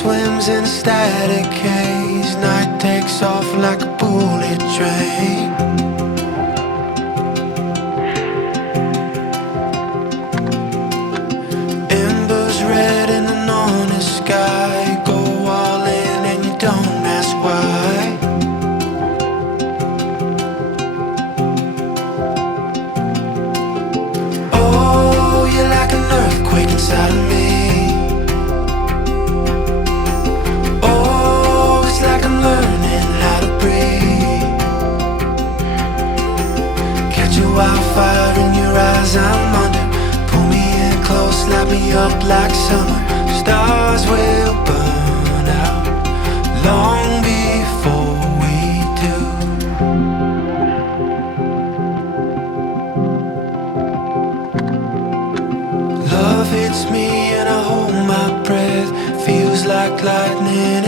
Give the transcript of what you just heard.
swims in a static haze. Night takes off like a bullet train. Embers red in an honest sky. Go all in and you don't ask why. Oh, you're like an earthquake inside of me. Wildfire in your eyes, I'm under. Pull me in close, light me up like summer. Stars will burn out long before we do. Love hits me and I hold my breath. Feels like lightning